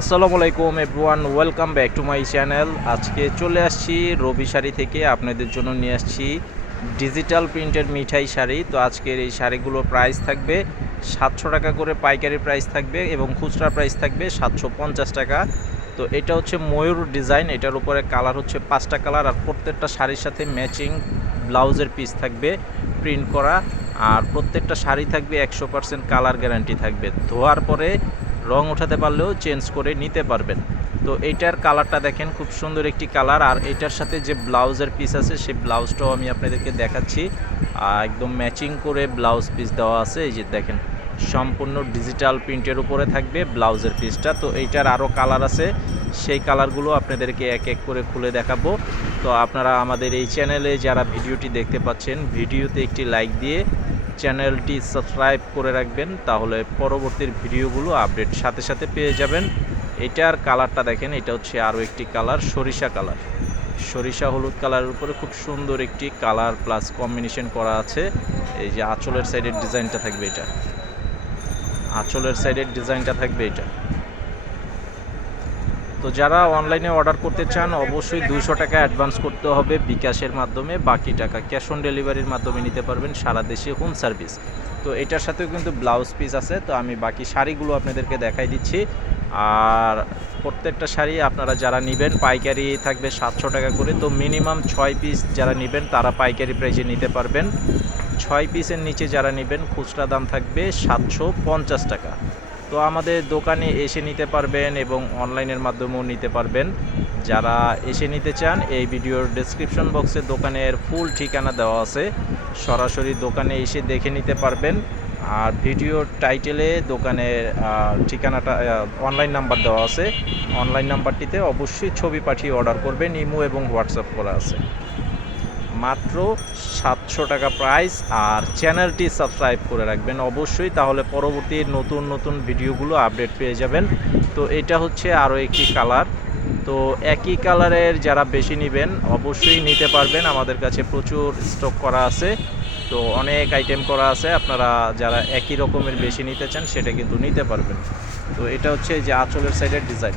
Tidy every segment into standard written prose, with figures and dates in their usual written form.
আসসালামু আলাইকুম everyone, welcome back to my channel. আজকে চলে আসছি রবি শাড়ি থেকে, আপনাদের জন্য নিয়ে আসছি ডিজিটাল প্রিন্টের মিঠাই শাড়ি। তো আজকের এই শাড়িগুলোর প্রাইস থাকবে 700 টাকা করে, পাইকারি প্রাইস থাকবে এবং খুচরা প্রাইস থাকবে 750 টাকা। তো এটা হচ্ছে ময়ূর ডিজাইন, এটার উপরে কালার হচ্ছে 5টা কালার, আর প্রত্যেকটা শাড়ির সাথে ম্যাচিং ব্লাউজের পিস থাকবে প্রিন্ট করা। আর প্রত্যেকটা শাড়ি থাকবে 100% কালার গ্যারান্টি থাকবে, ধোয়ার পরে রং ওঠাতে পারলেও চেঞ্জ করে নিতে পারবেন। তো এইটার কালারটা দেখেন, খুব সুন্দর একটি কালার। আর এটার সাথে যে ব্লাউজের পিস আছে সেই ব্লাউজটাও আমি আপনাদেরকে দেখাচ্ছি। একদম ম্যাচিং করে ব্লাউজ পিস দেওয়া আছে, এই যে দেখেন সম্পূর্ণ ডিজিটাল প্রিন্টের উপরে থাকবে ব্লাউজের পিসটা। তো এইটার আরও কালার আছে, সেই কালারগুলো আপনাদেরকে এক এক করে খুলে দেখাবো। তো আপনারা আমাদের এই চ্যানেলে যারা ভিডিওটি দেখতে পাচ্ছেন, ভিডিওতে একটি লাইক দিয়ে চ্যানেলটি সাবস্ক্রাইব করে রাখবেন, তাহলে পরবর্তীর ভিডিওগুলো আপডেট সাথে সাথে পেয়ে যাবেন। এটার কালারটা দেখেন, এটা হচ্ছে আরও একটি কালার, সরিষা কালার, সরিষা হলুদ কালারের উপরে খুব সুন্দর একটি কালার প্লাস কম্বিনেশন করা আছে। এই যে আঁচলের সাইডের ডিজাইনটা থাকবে, এটা আঁচলের সাইডের ডিজাইনটা থাকবে এটা। তো যারা অনলাইনে অর্ডার করতে চান অবশ্যই 200 টাকা অ্যাডভান্স করতে হবে বিকাশের মাধ্যমে, বাকি টাকা ক্যাশ অন ডেলিভারির মাধ্যমে নিতে পারবেন, সারা দেশে হোম সার্ভিস। তো এটার সাথেও কিন্তু ব্লাউজ পিস আছে। তো আমি বাকি শাড়িগুলো আপনাদেরকে দেখাই দিচ্ছি। আর প্রত্যেকটা শাড়ি আপনারা যারা নেবেন পাইকারি থাকবে 700 টাকা করে। তো মিনিমাম 6 পিস যারা নেবেন তারা পাইকারি প্রাইসে নিতে পারবেন। 6 পিসের নিচে যারা নেবেন খুচরা দাম থাকবে 750 টাকা। তো আমাদের দোকানে এসে নিতে পারবেন এবং অনলাইনের মাধ্যমেও নিতে পারবেন। যারা এসে নিতে চান এই ভিডিওর ডেসক্রিপশন বক্সে দোকানের ফুল ঠিকানা দেওয়া আছে, সরাসরি দোকানে এসে দেখে নিতে পারবেন। আর ভিডিওর টাইটেলে দোকানের ঠিকানাটা, অনলাইন নাম্বার দেওয়া আছে, অনলাইন নাম্বারটিতে অবশ্যই ছবি পাঠিয়ে অর্ডার করবেন, ইমো এবং হোয়াটসঅ্যাপ করা আছে। মাত্র 700 টাকা প্রাইস। আর চ্যানেলটি সাবস্ক্রাইব করে রাখবেন অবশ্যই, তাহলে পরবর্তী নতুন নতুন ভিডিওগুলো আপডেট পেয়ে যাবেন। তো এটা হচ্ছে আরও একটি কালার। তো একই কালারের যারা বেশি নেবেন অবশ্যই নিতে পারবেন, আমাদের কাছে প্রচুর স্টক করা আছে। তো অনেক আইটেম করা আছে, আপনারা যারা একই রকমের বেশি নিতে চান সেটা কিন্তু নিতে পারবেন। তো এটা হচ্ছে যে আঁচলের সাইডের ডিজাইন,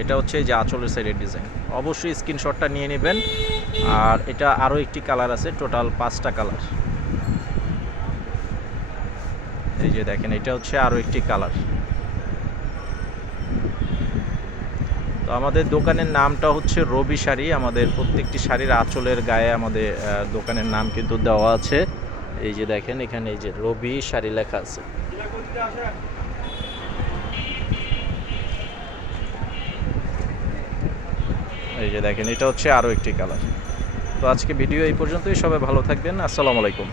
এটা হচ্ছে যে আঁচলের সাইডের ডিজাইন, অবশ্যই স্ক্রিনশটটা নিয়ে নেবেন। আর এটা আরও একটি কালার আছে, টোটাল 5টা কালার। এই যে দেখেন, এটা হচ্ছে আরও একটি কালার। তো আমাদের দোকানের নামটা হচ্ছে রবি শাড়ি। আমাদের প্রত্যেকটি শাড়ির আঁচলের গায়ে আমাদের দোকানের নাম কিন্তু দেওয়া আছে। এই যে দেখেন এখানে এই যে রবি শাড়ি লেখা আছে। এই যে দেখেন, এটা হচ্ছে আরও একটি কালার। তো আজকে ভিডিও এই পর্যন্তই, সবাই ভালো থাকবেন, আসসালামু আলাইকুম।